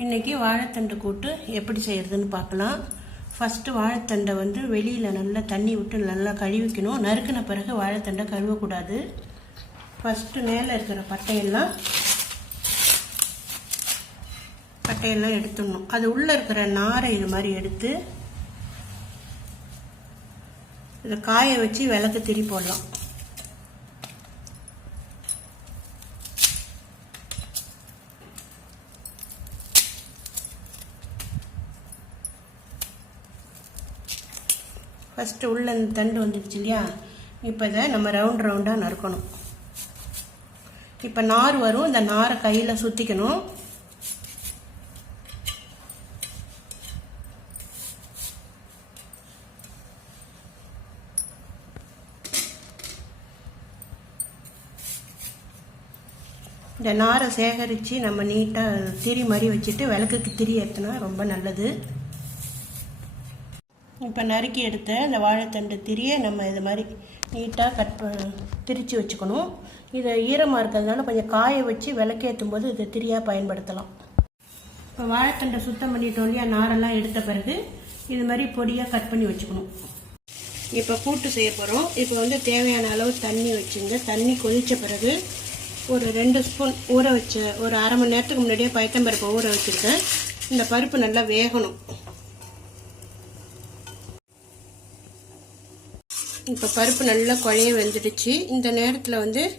இன்றைக்கி வாழைத்தண்டு கூட்டு எப்படி செய்கிறதுன்னு பார்க்கலாம். ஃபஸ்ட்டு வாழைத்தண்டை வெளியில் நல்லா தண்ணி விட்டு நல்லா கழுவிக்கணும். நறுக்கின பிறகு வாழைத்தண்டை கழுவக்கூடாது. ஃபஸ்ட்டு மேலே இருக்கிற பட்டையெல்லாம் எடுத்துடணும். அது உள்ளே இருக்கிற நாரை இது மாதிரி எடுத்து இதை காய வச்சு விளக்கு திரி போடலாம். ஃபஸ்ட்டு உள்ள இந்த தண்டு வந்துடுச்சு இல்லையா, இப்போ இதை நம்ம ரவுண்டாக நறுக்கணும். இப்போ நார் வரும், இந்த நாரை கையில் சுற்றிக்கணும். இந்த நாரை சேகரித்து நம்ம நீட்டாக திரி மாதிரி வச்சுட்டு விளக்குக்கு திரி ஏற்றினா ரொம்ப நல்லது. இப்போ நறுக்கி எடுத்த இந்த வாழைத்தண்டு திரியை நம்ம இது மாதிரி நீட்டாக திரித்து வச்சுக்கணும். இதை ஈரமாக இருக்கிறதுனால கொஞ்சம் காய வச்சு விளக்கேற்றும் போது இதை திரியாக பயன்படுத்தலாம். இப்போ வாழைத்தண்டை சுத்தம் பண்ணிட்டோம் இல்லையா, நாரெல்லாம் எடுத்த பிறகு இது மாதிரி பொடியாக கட் பண்ணி வச்சுக்கணும். இப்போ கூட்டு செய்ய போகிறோம். இப்போ தேவையான அளவு தண்ணி வச்சுங்க. தண்ணி கொதித்த பிறகு ஒரு 2 ஸ்பூன் ஊற வச்ச ஒரு அரை மணி நேரத்துக்கு முன்னாடியே பயத்தம்பருப்பை ஊற வச்சுருக்கேன். இந்த பருப்பு நல்லா வேகணும். இப்போ பருப்பு நல்லா குழைய வெந்துடுச்சு. இந்த நேரத்தில்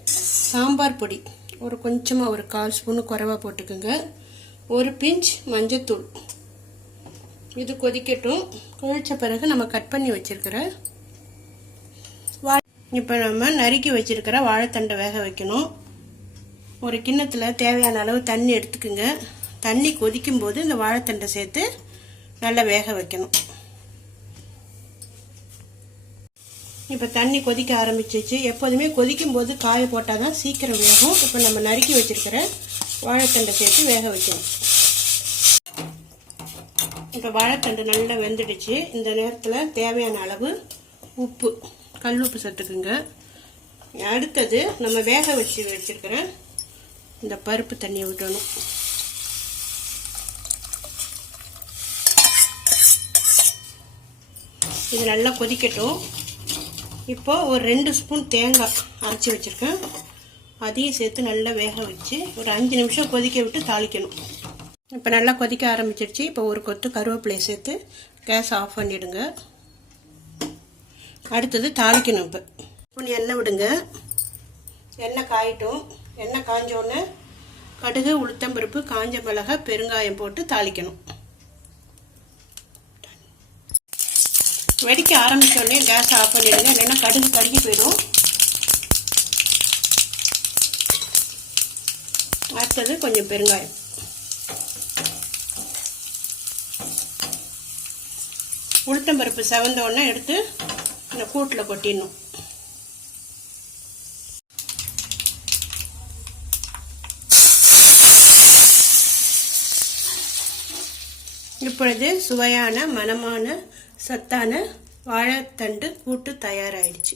சாம்பார் பொடி ஒரு கொஞ்சமாக ஒரு 1/4 ஸ்பூனு குறைவா போட்டுக்கோங்க. ஒரு பிஞ்ச் மஞ்சத்தூள். இது கொதிக்கட்டும். கொதித்த பிறகு நம்ம கட் பண்ணி வச்சுருக்கிற இப்போ நம்ம நறுக்கி வச்சுருக்கிற வாழைத்தண்டை வேக வைக்கணும். ஒரு கிண்ணத்தில் தேவையான அளவு தண்ணி எடுத்துக்குங்க. தண்ணி கொதிக்கும் போது இந்த வாழைத்தண்டை சேர்த்து நல்லா வேக வைக்கணும். இப்போ தண்ணி கொதிக்க ஆரம்பிச்சிச்சு. எப்போதுமே கொதிக்கும் போது காய போட்டால் தான் சீக்கிரம் வேகும். இப்போ நம்ம நறுக்கி வச்சுருக்கிற வாழைத்தண்டை சேர்த்து வேக வைக்கணும். இப்போ வாழைத்தண்டு நல்லா வெந்துடுச்சு. இந்த நேரத்தில் தேவையான அளவு உப்பு, கல் உப்பு சேர்த்துக்குங்க. அடுத்தது நம்ம வேக வச்சுருக்கிற இந்த பருப்பு தண்ணியை விட்டணும். இது நல்லா கொதிக்கட்டும். இப்போ ஒரு 2 ஸ்பூன் தேங்காய் அரைச்சி வச்சுருக்கேன். அதையும் சேர்த்து நல்லா வேக வச்சு ஒரு 5 நிமிஷம் கொதிக்க விட்டு தாளிக்கணும். இப்போ நல்லா கொதிக்க ஆரம்பிச்சிருச்சு. இப்போ ஒரு கொத்து கருவேப்பிலையை சேர்த்து கேஸ் ஆஃப் பண்ணிவிடுங்க. அடுத்தது தாளிக்கணும். இப்போ ஸ்பூன் எண்ணெய் விடுங்க. எண்ணெய் காயட்டும். எண்ணெய் காஞ்சோடனே கடுகு, உளுத்தம்பருப்பு, காஞ்ச மிளகாய், பெருங்காயம் போட்டு தாளிக்கணும். வெடிக்க ஆரம்பித்தோடனே கேஸ் ஆஃப் பண்ணிடுங்க, இல்லைன்னா கடுகு கருகி போயிடும். அடுத்தது கொஞ்சம் பெருங்காயம். உளுத்தம்பருப்பு செவந்த உடனே எடுத்து இந்த கூட்டில் கொட்டிடணும். இப்பொழுது சுவையான, மணமான, சத்தான வாழைத்தண்டு கூட்டு தயாராகிடுச்சு.